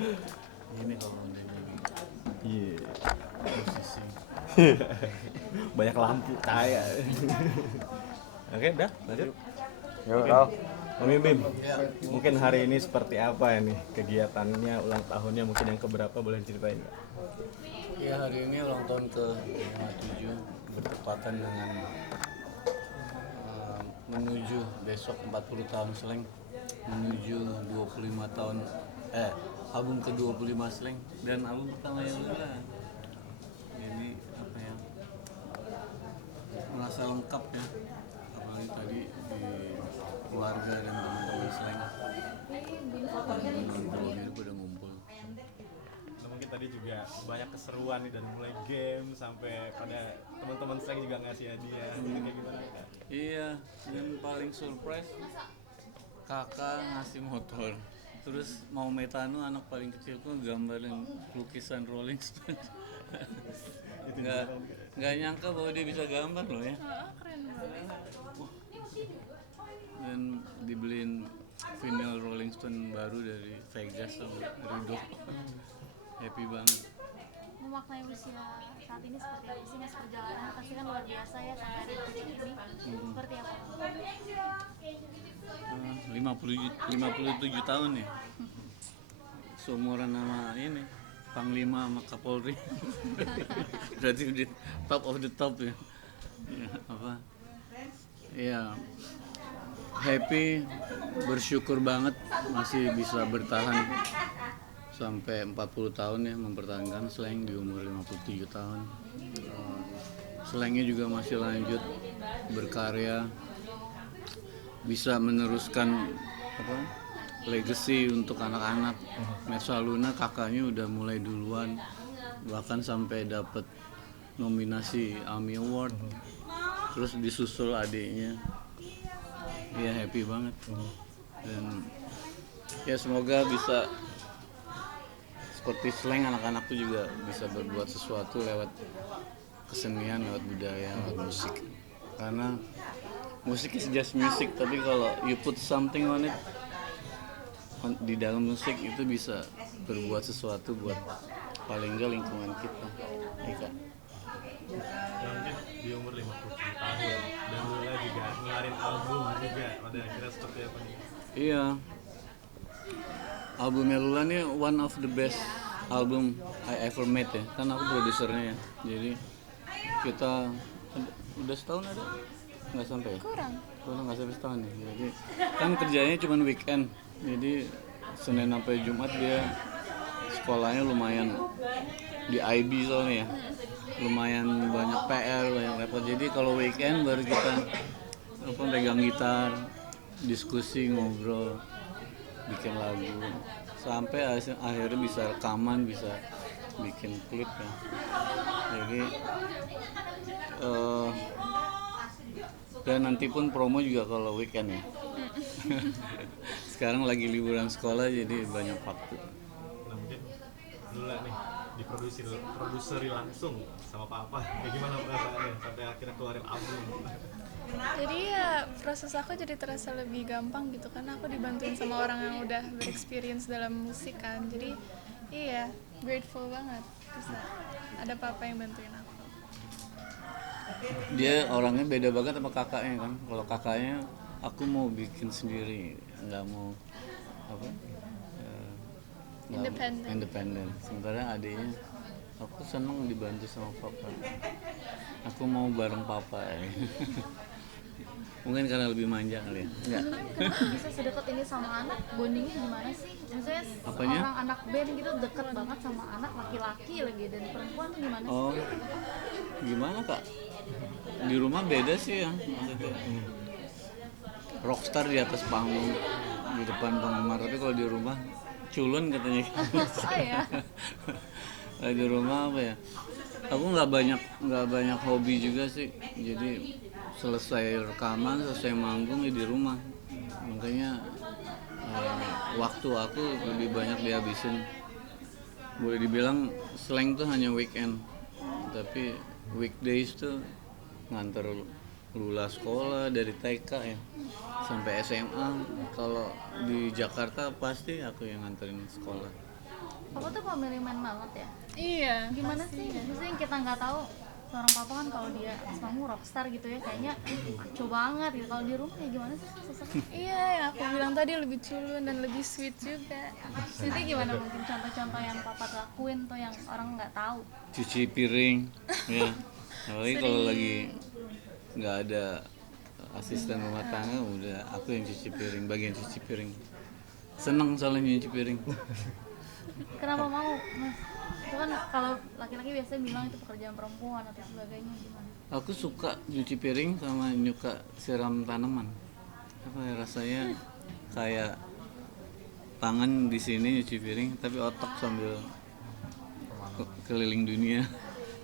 Ini kalau menjadi Iya. musisi. Banyak lampu cahaya. Oke, udah lanjut. Yo, Oke. tau. Om Bim, Ya, mungkin hari ini seperti apa ini kegiatannya, ulang tahunnya mungkin yang keberapa, boleh ceritain nggak? ya hari ini ulang tahun ke 57 bertepatan dengan menuju besok 40 tahun Slank, menuju 25 tahun album ke-25 Slank dan album pertama yang Lula. Jadi apa ya? Merasa lengkap ya. Apalagi tadi di keluarga dan teman-teman Slank. Teman-teman ini pada ngumpul. Nah, mungkin tadi juga banyak keseruan nih, dan mulai game sampai pada teman-teman saya juga ngasih hadiah. Kayak gimana Kak? Iya, dan paling surprise kakak ngasih motor. Terus mau Metano anak paling kecilku gambarin lukisan Rolling Stone. nggak nggak nyangka bahwa dia bisa gambar loh ya. Keren banget. Dan dibeliin vinyl Rolling Stone baru dari Vegas sama Rido. Happy banget. Memaknai usia saat ini seperti apa sih mas, perjalanan pasti kan luar biasa ya sampai ada titik ini. Seperti apa? 57 tahun ya. Seumuran sama ini Panglima sama Kapolri. Berarti udah top of the top ya. Ya, apa? Ya, happy, bersyukur banget masih bisa bertahan sampai 40 tahun ya, mempertahankan Slank di umur 57 tahun. Slanknya juga masih lanjut berkarya, bisa meneruskan apa legacy untuk anak-anak. Metsa Luna kakaknya udah mulai duluan, bahkan sampai dapat nominasi AMI Award. Terus disusul adiknya. Ya happy banget. Dan ya semoga bisa seperti Slank, anak-anak tuh juga bisa berbuat sesuatu lewat kesenian, lewat budaya, lewat musik. Karena musik is just music, tapi kalau you put something on it, di dalam musik itu bisa berbuat sesuatu buat paling nggak lingkungan kita. Ika. Nah, mungkin di umur 57 tahun dan Lula juga ngeluarin album juga, pada akhirnya seperti apa nih? Iya. Albumnya Lula nih one of the best album I ever made ya. Kan aku produsernya ya. Jadi kita udah setahun ada? Nggak sampai ya? Kurang nggak sampai setahun ya. Jadi kan kerjanya cuma weekend. Jadi Senin sampai Jumat dia sekolahnya lumayan di IB soalnya ya. Lumayan banyak PR, banyak repot. Jadi kalau weekend baru kita pegang gitar, diskusi, ngobrol, bikin lagu, sampai akhirnya bisa rekaman, bisa bikin klip ya. Jadi dan nanti pun promo juga kalau weekend ya. Sekarang lagi liburan sekolah jadi banyak waktu. Nah, mungkin Lula nih produseri langsung sama papa, kayak gimana perasaannya sampai akhirnya keluarin album? Jadi ya proses aku jadi terasa lebih gampang gitu, karena aku dibantuin sama orang yang udah berexperience dalam musik kan. Jadi iya, grateful banget bisa ada papa yang bantuin aku. Dia orangnya beda banget sama kakaknya kan. Kalau kakaknya aku mau bikin sendiri, nggak mau apa independen. Sementara adiknya aku seneng dibantu sama papa, aku mau bareng papa ya. Mungkin karena lebih manja kali ya. Enggak. Kenapa bisa sedekat ini sama anak? Bondingnya gimana sih? Maksudnya Apanya? orang anak band gitu deket banget sama anak laki-laki lagi, dan perempuan tuh gimana sih? Oh, gimana kak? Di rumah beda sih ya, maksudnya rockstar di atas panggung, di depan penggemar, tapi kalau di rumah culun katanya. Oh ya? Kalau di rumah apa ya? Aku nggak banyak hobi juga sih, jadi selesai rekaman, selesai manggung ya di rumah. Makanya waktu aku lebih banyak dihabisin. Boleh dibilang Slank tuh hanya weekend, tapi weekdays tuh nganter Lula sekolah dari TK ya sampai SMA. Kalau di Jakarta pasti aku yang nganterin sekolah. papa tuh family man banget ya. Iya. Gimana pasti. sih? Maksudnya yang kita nggak tahu seorang papa kan kalau dia asmamu rockstar gitu ya kayaknya maco banget gitu. Kalau di rumah kayak gimana sih sosoknya? Iya, yang aku bilang tadi lebih culun dan lebih sweet juga. Sweetnya gimana mungkin contoh-contoh yang papa lakuin tuh yang orang nggak tahu? Cuci piring, ya. Apalagi kalau lagi nggak ada asisten rumah tangga, udah aku yang cuci piring, bagian cuci piring. Seneng soalnya nyuci piring. Kenapa mau, Mas? Itu kan kalau laki-laki biasanya bilang itu pekerjaan perempuan atau sebagainya gimana? Aku suka nyuci piring sama nyuka siram tanaman. Apa ya, rasanya kayak tangan di sini nyuci piring, tapi otak sambil keliling dunia,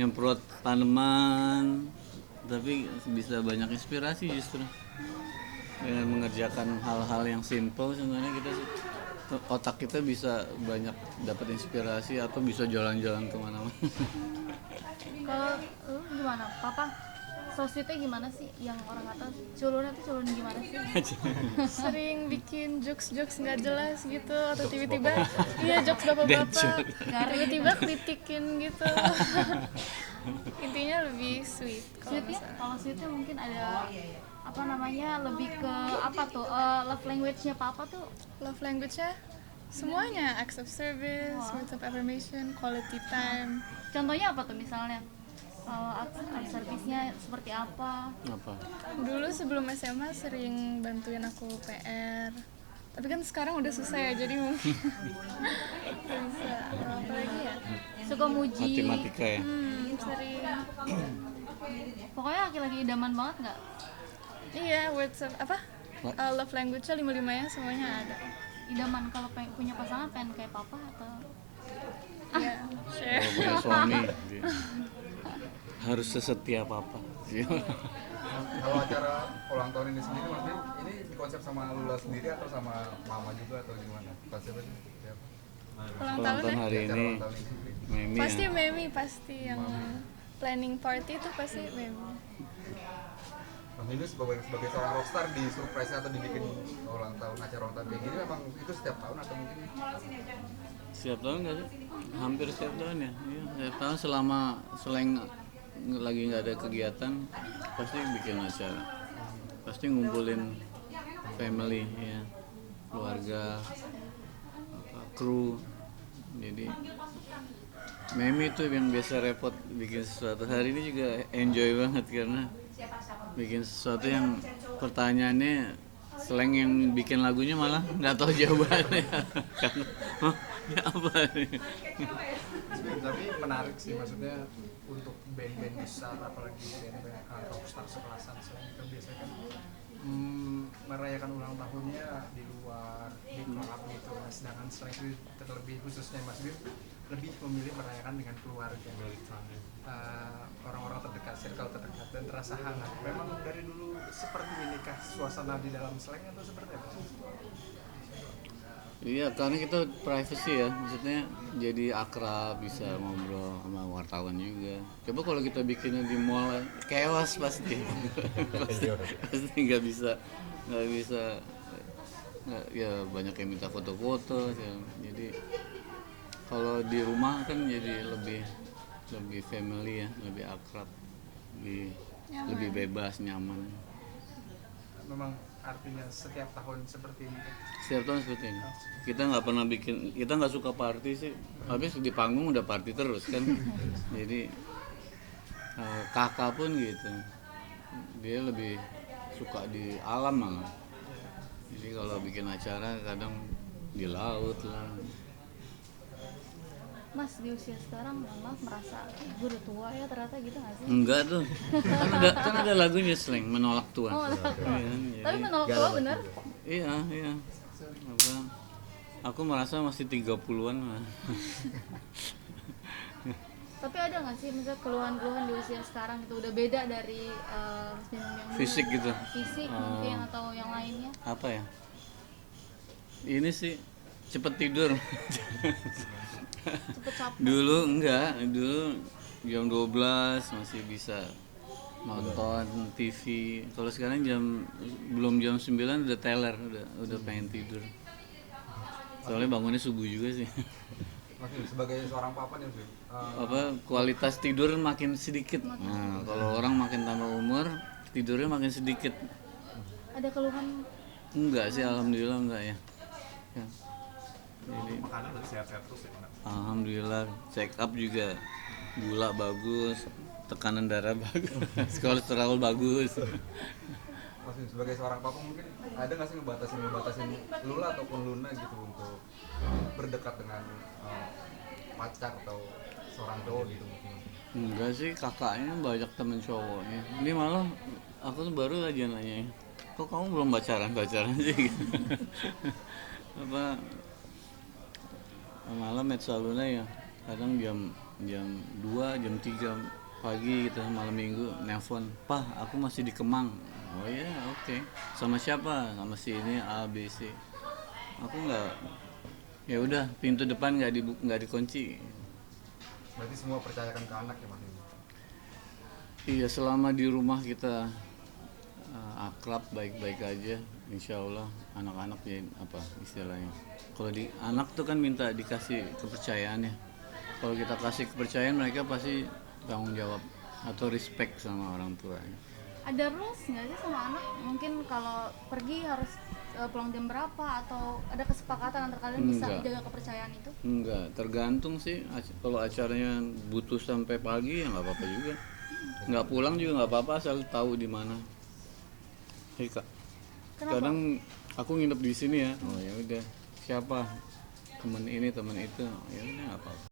nyemprot tanaman, tapi bisa banyak inspirasi justru dengan mengerjakan hal-hal yang simple. Sebenarnya kita otak kita bisa banyak dapat inspirasi atau bisa jalan-jalan kemana-mana. Kalau lu gimana, papa? So sweetnya gimana sih? Yang orang kata culunnya tuh culun gimana sih? Sering bikin jokes-jokes nggak jelas gitu atau tiba-tiba iya jokes bapak-bapak tiba-tiba kritikin gitu. Intinya lebih sweet kalau Sweetnya, misalnya. kalau sweetnya mungkin ada apa namanya lebih ke apa tuh love language-nya papa tuh Love language-nya semuanya, acts of service, words of affirmation, quality time. contohnya apa tuh misalnya service-nya seperti apa? Apa? Dulu sebelum SMA sering bantuin aku PR, tapi kan sekarang udah susah ya, jadi mungkin nggak bisa. Apa lagi ya? Suka muji, Matematika ya. Sering. pokoknya laki-laki idaman banget nggak? Iya, words of apa? Love language-nya 5-5 semuanya ada. Idaman kalau punya pasangan pengen kayak papa atau Iya, share. Kalau punya suami dia harus sesetia papa. Kalau acara ulang tahun ini sendiri Mas Bil, ini dikonsep sama Lula sendiri atau sama mama juga atau gimana? Konsepnya seperti apa? Ulang Ulang tahun tahun ya? hari Acara ini ulang tahun ini sendiri. Memi Pasti ya. Memi, pasti yang planning party itu pasti Memi. Mas Bil sebagai seorang rockstar di surprise atau dibikin ulang tahun acara ulang tahun kayak gini memang itu setiap tahun atau mungkin Setiap tahun nggak sih? Hampir setiap tahun ya. Iya, setiap tahun selama selain lagi nggak ada kegiatan pasti bikin acara. Pasti ngumpulin family ya, keluarga, kru. Jadi Memi tuh yang biasa repot bikin sesuatu. Hari ini juga enjoy banget karena bikin sesuatu yang pertanyaannya selain yang bikin lagunya malah nggak tahu jawabannya. Karena ya apa nih? Tapi menarik sih, maksudnya untuk band-band besar apalagi band-band rockstar sekelasan selain itu biasanya kan merayakan ulang tahunnya di luar di klub gitu. Nah, sedangkan selain itu terlebih khususnya Mas Bim lebih memilih merayakan dengan keluarga, orang-orang terdekat, circle terdekat dan terasa hangat. Memang dari dulu seperti inikah suasana di dalam Slang atau seperti apa? Iya, karena kita privacy ya, maksudnya jadi akrab, bisa ngobrol sama wartawan juga. Coba kalau kita bikinnya di mall, chaos pasti. pasti nggak bisa, ya banyak yang minta foto-foto. Ya. Jadi kalau di rumah kan jadi lebih family ya, lebih akrab, lebih bebas, nyaman. Memang artinya setiap tahun seperti ini. Setiap tahun seperti ini. Kita nggak pernah bikin, kita nggak suka party sih. Habis di panggung udah party terus kan. Jadi kakak pun gitu. Dia lebih suka di alam malah. Jadi kalau bikin acara kadang di laut lah. Mas di usia sekarang Mas merasa gue udah tua ya ternyata gitu nggak sih? Enggak tuh. Kan ada lagunya Slang, menolak tua. Oh, menolak tua. Iya, Tapi jadi- menolak tua bener? Iya. Apa? Aku merasa masih 30-an lah. Tapi ada nggak sih misalnya keluhan-keluhan di usia sekarang itu udah beda dari Mas Bim yang dulu? Fisik gitu. Fisik mungkin atau yang lainnya? Apa ya? Ini sih cepet tidur. Cepet capek. Dulu enggak, dulu jam 12 masih bisa nonton TV. Kalau sekarang belum jam 9 udah teler, udah pengen tidur. Soalnya bangunnya subuh juga sih. Mas Bim, sebagai seorang papa nih Mas Bim, Apa kualitas tidur makin sedikit. Nah, kalau orang makin tambah umur, tidurnya makin sedikit. Ada keluhan Enggak sih, alhamdulillah enggak ya. Ya. Jadi Makanan berarti sehat-sehat terus ya Pak? alhamdulillah check up juga, gula bagus, tekanan darah bagus, kolesterol bagus. Mas Bim, sebagai seorang papa mungkin ada nggak sih ngebatasin Lula ataupun Luna gitu untuk berdekat dengan pacar atau seorang cowok gitu mungkin Mas Bim? Enggak sih, kakaknya banyak temen cowoknya. Ini malah aku tuh baru aja nanya, kok kamu belum pacaran sih? Apa malam Metsa Luna ya, kadang jam 2 jam 3 pagi gitu, malam minggu nelpon, "Pah, aku masih di Kemang." Oh iya, oke. Sama siapa? Sama si ini A B C. Aku nggak, ya udah, pintu depan nggak dikunci. Berarti semua percayakan ke anak ya Mas Bim? Iya, selama di rumah kita akrab, baik-baik aja, insya Allah anak-anak ya apa istilahnya. Kalau di anak tuh kan minta dikasih kepercayaan ya. Kalau kita kasih kepercayaan, mereka pasti tanggung jawab atau respect sama orang tuanya. ada rules nggak sih sama anak? Mungkin kalau pergi harus pulang jam berapa, atau ada kesepakatan antara kalian bisa Enggak. jaga kepercayaan itu? Enggak, tergantung sih. Kalau acaranya butuh sampai pagi ya nggak apa-apa juga. Nggak pulang juga nggak apa-apa, asal tahu di mana. Hei kak, Kenapa? kadang aku nginep di sini ya. Oh ya udah, siapa temen ini temen itu, ya udah nggak apa-apa.